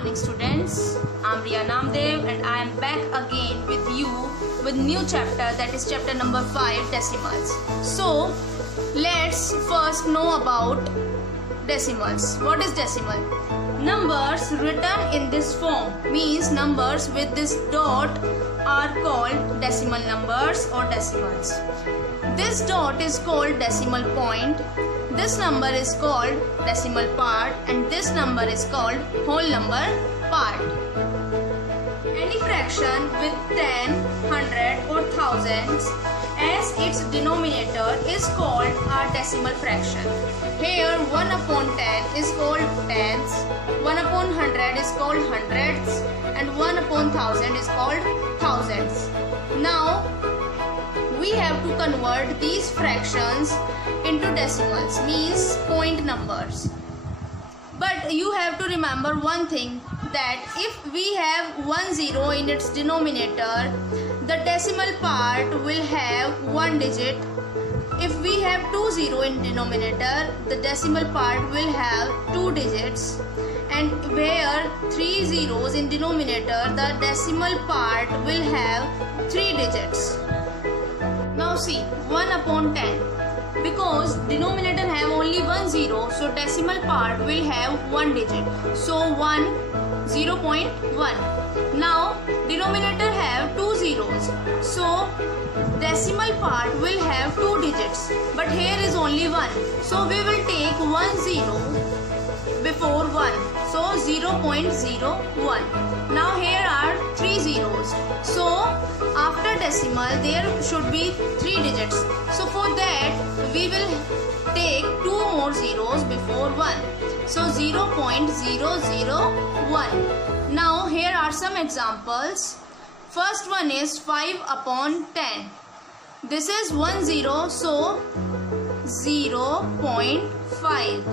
Morning students, I'm Riya Namdev and I am back again with you with new chapter, that is chapter number 5, decimals. So let's first know about decimals. What is decimal? Numbers written in this form means numbers with this dot are called decimal numbers or decimals. This dot is called decimal point. This number is called decimal part and this number is called whole number part. Any fraction with 10, 100 or thousands as its denominator is called a decimal fraction. Here 1 upon 10 is called tens, 1 upon 100 is called hundreds and 1 upon 1000 is called thousands. Now we have to convert these fractions into decimals, means point numbers. But you have to remember one thing, that if we have 1 0 in its denominator, the decimal part will have 1 digit. If we have 2 0 in denominator, the decimal part will have 2 digits. And where 3 zeros in denominator, the decimal part will have 3 digits. Now see, 1 upon 10. Because denominator have only 1 0, so decimal part will have 1 digit. So 1, 0.1. Now denominator have 2 zeros. So decimal part will have 2 digits. But here is only 1. So we will take 1 0 before 1. So 0.01. Now here are 3 zeros. So after decimal there should be 3 digits. So for that we will take 2 more zeros before 1. So 0.001. Now here are some examples. First one is 5 upon 10. This is 1 0, so 0.5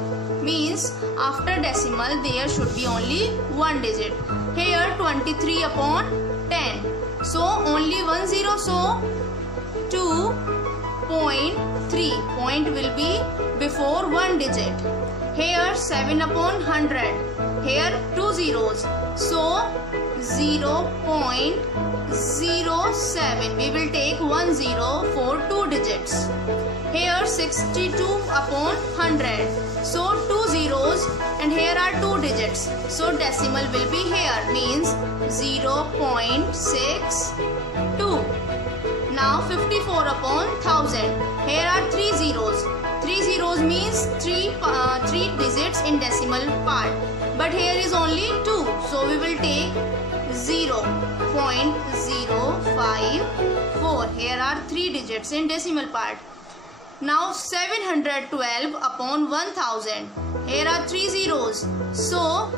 means after decimal there should be only 1 digit. Here 23 upon 10. So only 1 0, so 2.3. Point will be before 1 digit. Here 7 upon 100. Here 2 zeros. So 0.07. We will take 1 0 for 2 digits. Here 62 upon 100. So 2 zeros and here are 2 digits. So decimal will be here, means 0.62. Now 54 upon 1000. Here are 3 zeros. 3 zeros means 3 digits in decimal part. But here is only 2. So we will take 0.054. Here are 3 digits in decimal part. Now 712 upon 1000. Here are 3 zeros. So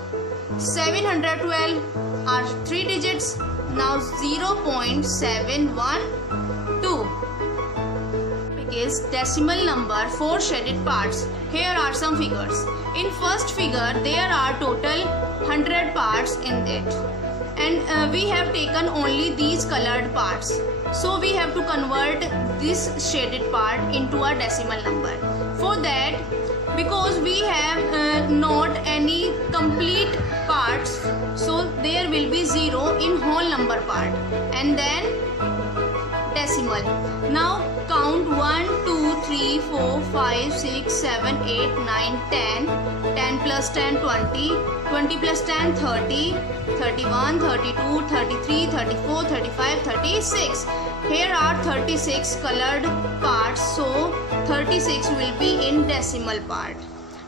712 are 3 digits. Now 0.712 is decimal number 4 shaded parts. Here are some figures. In first figure there are total 100 parts in it. And we have taken only these colored parts. So we have to convert this shaded part into a decimal number. For that, because we have not any complete parts, so there will be 0 in whole number part and then decimal. Now count 1, 2, 3, 4, 5, 6, 7, 8, 9, 10. 10 plus 10, 20. 20 plus 10, 30. 31, 32, 33, 34, 35, 36. Here are 36 colored parts. So 36 will be in decimal part.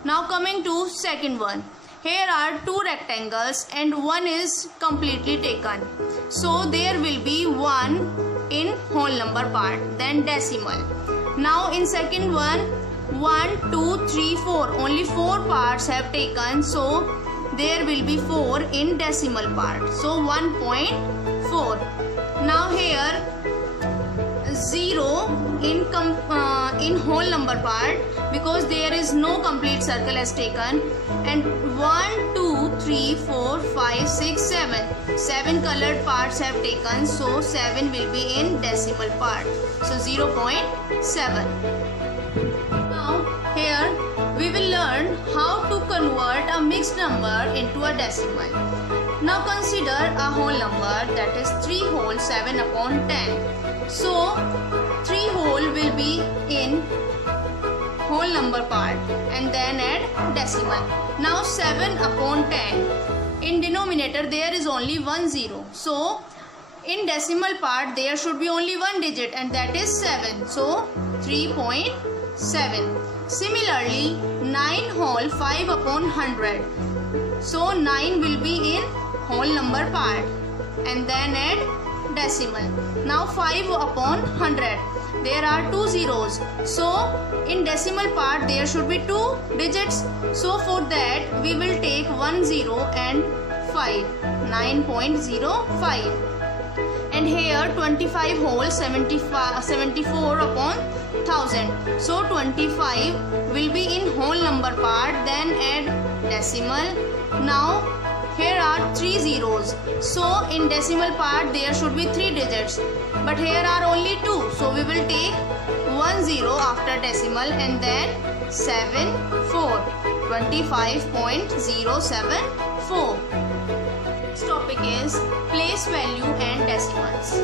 Now coming to second one. Here are 2 rectangles and one is completely taken. So there will be 1 in whole number part, then decimal. Now in second one, 1, 2, 3, 4. Only 4 parts have taken. So there will be 4 in decimal part. So 1.4. Now here 0 in whole number part, because there is no complete circle has taken. And 1, 2, 3, 4, 5, 6, 7. 7 colored parts have taken. So 7 will be in decimal part. So 0.7. Now here we will learn how to convert a mixed number into a decimal. Now consider a whole number, that is 3 whole 7 upon 10. So 3 whole will be in whole number part and then add decimal. Now 7 upon 10. In denominator there is only 1 0. So in decimal part there should be only one digit and that is 7. So 3.7. Similarly 9 whole 5 upon 100. So 9 will be in whole number part and then add decimal. Now 5 upon 100. There are 2 zeros. So in decimal part there should be 2 digits. So for that we will take 1 0 and 5. 9.05. And here 25 whole 74 upon 1000. So 25 will be in whole number part, then add decimal. Now here are 3 zeros. So in decimal part there should be 3 digits. But here are only 2. So we will take 1 0 after decimal and then 7 4. 25.074. Next topic is place value and decimals.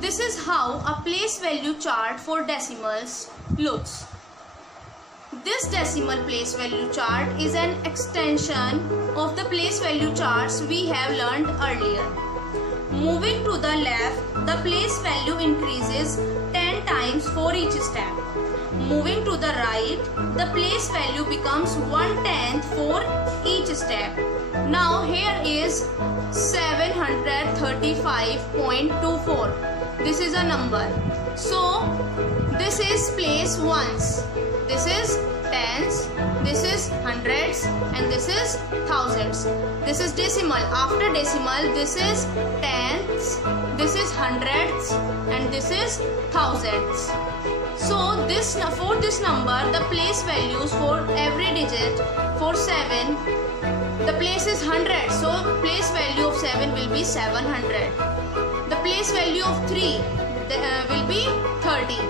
This is how a place value chart for decimals looks. This decimal place value chart is an extension of the place value charts we have learned earlier. Moving to the left, the place value increases 10 times for each step. Moving to the right, the place value becomes 1/10 for each step. Now here is 735.24. This is a number. So this is place ones. This is tens, this is hundreds and this is thousands. This is decimal. After decimal this is tenths, this is hundreds and this is thousands. So for this number the place values for every digit. For 7 the place is 100, so place value of 7 will be 700. The place value of 3 will be 30.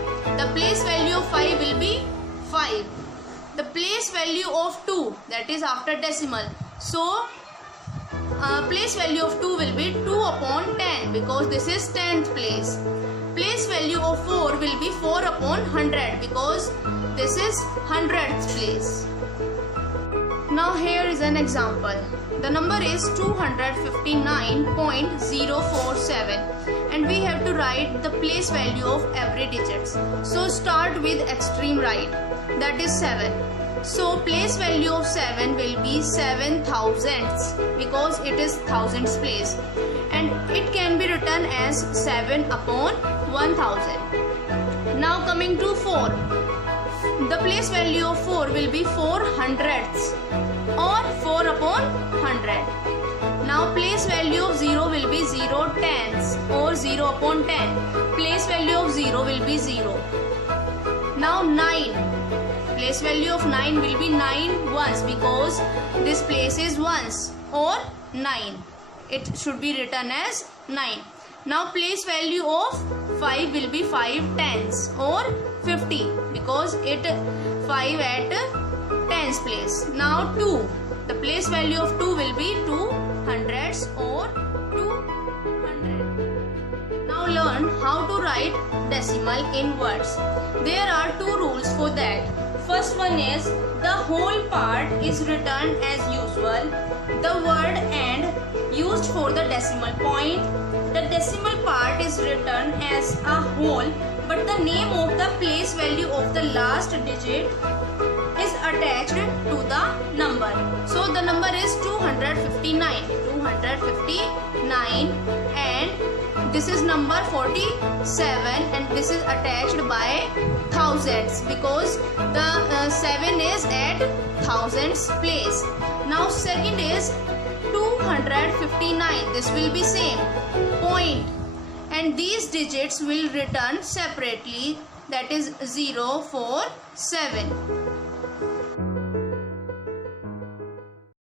The place value of 5 will be 5. The place value of 2, that is after decimal. So place value of 2 will be 2 upon 10 because this is 10th place. Place value of 4 will be 4 upon 100 because this is 100th place. Now here is an example. The number is 259.047 and we have to write the place value of every digit. So start with extreme right, that is 7. So place value of 7 will be 7 thousandths because it is thousandths place and it can be written as 7 upon 1000. Now coming to 4. The place value of 4 will be 4 hundredths or 4 upon 100. Now place value of 0 will be 0 tenths or 0 upon 10. Place value of 0 will be 0. Now 9. Place value of 9 will be 9 ones because this place is ones or 9. It should be written as 9. Now place value of 5 will be 5 tenths or 50 because it 5 at tens place. Now 2. The place value of 2 will be 2 hundredths or 200. Now learn how to write decimal in words. There are 2 rules for that. First one is the whole part is written as usual. The word "and" used for the decimal point. The decimal part is written as a whole, but the name of the place value of the last digit is attached to the number. So the number is 259. 259 and this is number 47 and this is attached by thousands because the 7 is at thousands place. Now second is 259. This will be same point and these digits will return separately, that is 0, 4, 7.